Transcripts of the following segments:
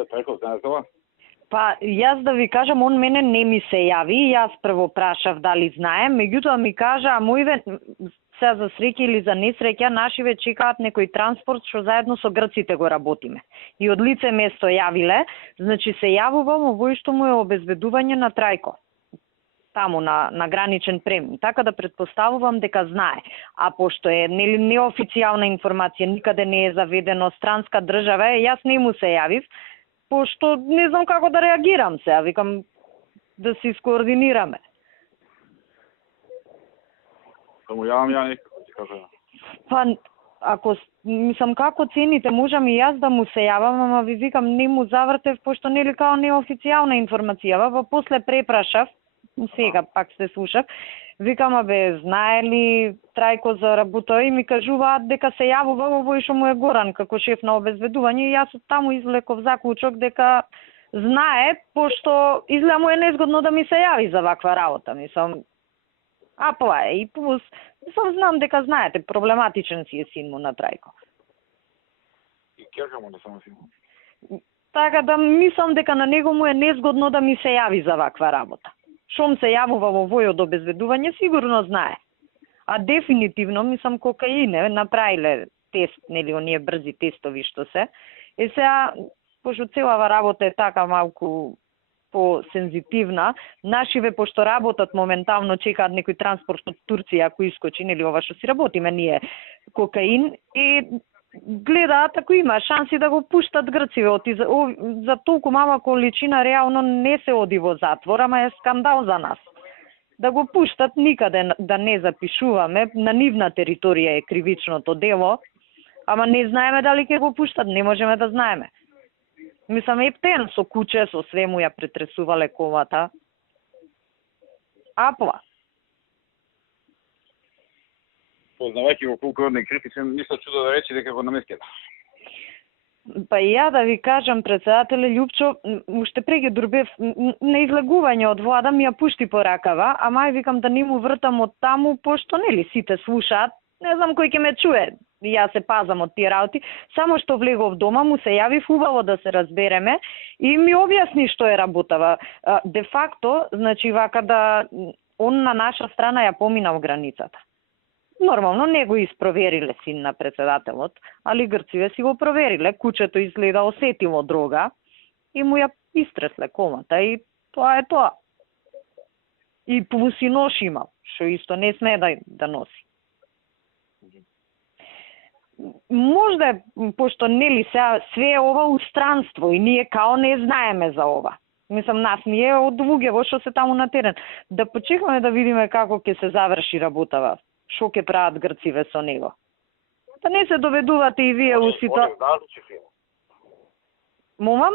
Абе, Трајко, знаеш ова? Па, јас да ви кажам, он мене не ми се јави, јас прво прашав дали знае, меѓутоа ми кажа, а мојве, се за среќа или за несреќа, нашиве чекаат некој транспорт што заедно со грците го работиме. И од лице место јавиле, значи се јавувам овој што му е обезбедување на Трајко. Таму на граничен премин. Така да претпоставувам дека знае. А пошто е нели неофицијална информација, никаде не е заведено, странска држава е, јас не му се јавив, пошто не знам како да реагирам сега, викам да се искоординираме. Да му јавам ја некако, ти кажа. Па, ако, мислам, како цените, можам и јас да му се јавам, ама ви викам, не му завртев, пошто нели као неофицијална информација, па после препрашав, сега пак се слушав, викам, абе, знае ли Трајко за работа и ми кажуваат дека се јавува овој што му е Горан како шеф на обезбедување и јас од таму извлеков заклучок дека знае, пошто изгледа му е незгодно да ми се јави за ваква работа, мислам. А тоа е, и плюс, мислам, знам дека знаете, проблематичен си е син му на Трајко. И керка му да само син. Така да мислам дека на него му е незгодно да ми се јави за ваква работа. Шом се јавува во вој од обезбедување, сигурно знае. А дефинитивно, мислам, кокаин е, направиле тест, нели, оние брзи тестови што се. И сега, пошто целава работа е така малку по-сензитивна, нашиве, пошто работат моментално, чекаат некој транспорт од Турција, ако искочи, нели, ова што си работиме ние, кокаин, и гледаат ако има шанси да го пуштат грциве. За толку мала количина реално не се оди во затвор, ама е скандал за нас. Да го пуштат, никаде да не запишуваме, на нивна територија е кривичното дело, ама не знаеме дали ќе го пуштат, не можеме да знаеме. Мислам, ептен со куче, со све му ја претресувале колата. Апла. Познавајќи го колку е критичен, мисля чудо да рече дека го наместила. Па и ја да ви кажам, председателе Љупчо, уште преги Дурбев на излагување од влада ми ја пушти по ракава, а мај викам да не му вртам од таму, пошто нели сите слушаат, не знам кој ќе ме чуе. Јас се пазам од тие работи, само што влегов дома, му се јави хубаво да се разбереме и ми објасни што е работава. Де факто, значи вака да он на наша страна ја поминал границата. Нормално не го испровериле син на председателот, али грциве си го провериле. Кучето изгледа осетило дрога и му ја истресле комата и тоа е тоа. И плюс и нош имал, што исто не сме да носи. Можда, пошто нели сега све е ова устранство и ние као не знаеме за ова. Мислам, нас ми е од луѓе што се таму на терен. Да почекаме да видиме како ќе се заврши работава. Што ќе прават грциве со него. Да не се доведувате и вие у ситуација. Они знаат че сине. Момам?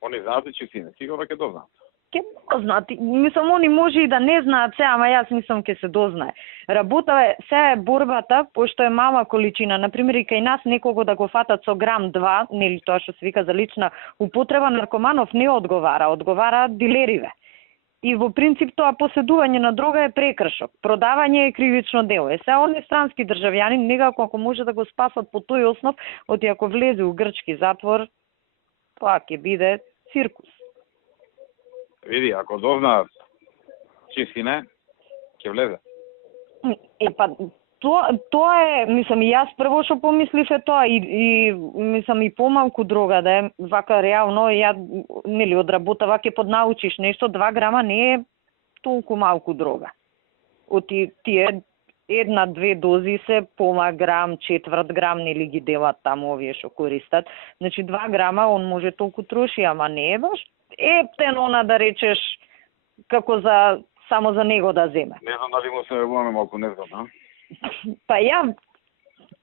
Они знаат че сине, сигурно ќе дознаат. Ќе дознаат. Мислам, они може и да не знаат се, ама јас мислам ќе се дознае. Работа е, сега е борбата, пошто е мала количина. Например, и кај нас некого да го фатат со грам 2, нели тоа што се вика за лична употреба, наркоманов не одговараат дилериве. И во принцип тоа поседување на дрога е прекршок, продавање е кривично дело. Сега оние странски државјани некако ако може да го спасат по тој основ, оти ако влезе у грчки затвор, тоа ќе биде циркус. Види, ако дознаат чистине, ќе влезе. Па тоа е, мислам, и јас прво што помислив е тоа и мислам и помалку дрога да е вака реално, ја нели од работава ќе поднаучиш нешто, 2 грама не е толку малку дрога. Од тие 1-2 дози се пома грам, 1/4 грам нели ги делат таму овие што користат. Значи 2 грама он може толку троши, ама не е баш ептен она да речеш како за само за него да земе. Не знам дали му се вебуваме малку незгодно. Па ја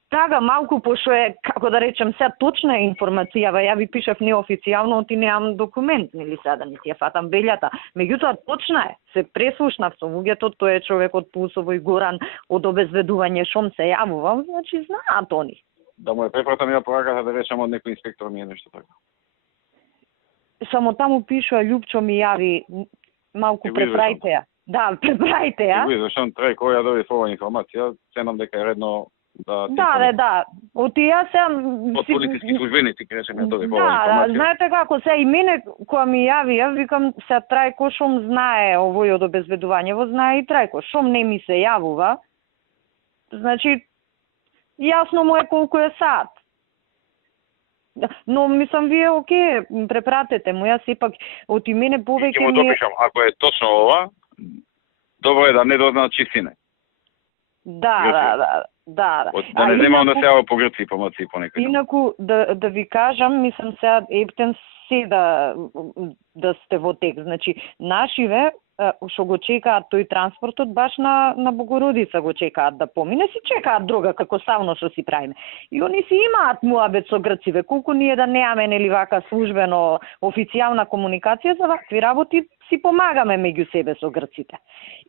тага малку пошто е, како да речем, сега точна информацијава, ја ви пишав неофицијално, оти немам документ, нели сега да не си ја фатам белјата. Меѓутоа точна е, се преслушнав со луѓето, тој е човек од Пулсово и Горан од обезбедување шом се јавувал, значи знаат они. Да му е препратам ја пораката да речем од некој инспектор ми е нешто така. Само таму пишува Љупчо ми јави малку препрајте ја. Да, препрајте ја. Го извршам Трајко, ја доби оваа информација, ценам дека е редно да ти Да. Од тие се од полициски службеници, кажеме тоа дека Да, информација. знаете како се и мене кога ми јавија, викам се Трајко шом знае овој од обезбедувањево, знае и Трајко, шом не ми се јавува. Значи јасно му е колку е сат. Но мислам вие оке, препратете му, јас сепак од и мене Ќе повеќе му ми е... допишам, ако е точно ова, добро е да не дознаат чистине. Да. Да не земам да се јава по грци, по маци и по некој. Инаку да ви кажам, мислам сега ептен се да сте во тек. Значи нашиве што го чекаат тој транспортот баш на Богородица го чекаат да помине, си чекаат друга како савно што си правиме. И они си имаат муабет со грциве, колку ние да неаме нели вака службено официјална комуникација за вакви работи си помагаме меѓу себе со грците.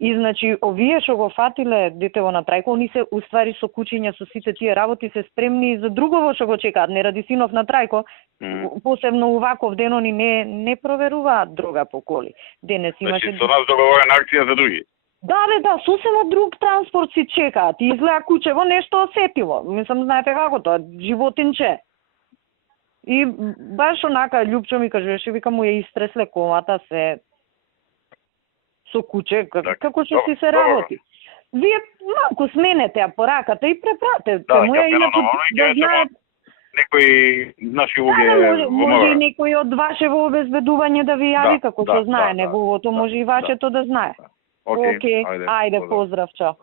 И значи овие што го фатиле детево на Трајко, они се уствари со кучиња со сите тие работи се спремни за другово што го чекаат, не ради синов на Трајко. Посебно уваков ден они не проверуваат друга по коли. Денес имаше Значи, со нас договорена акција за други. Да, сосема друг транспорт си чекаат. И изгледа кучево нешто осетило. Мислам, знаете како тоа, животинче. И баш онака Љупчо ми кажеше, вика му ја истресле колата се со куче, како што си се работи. Вие малку сменете ја пораката и препратете му ја, инаку да знаат... Некои наши луѓе може и некој од вашево обезбедување да ви јави, како се знае неговото, може и вашето да знае. Океј, ајде, поздрав, чао.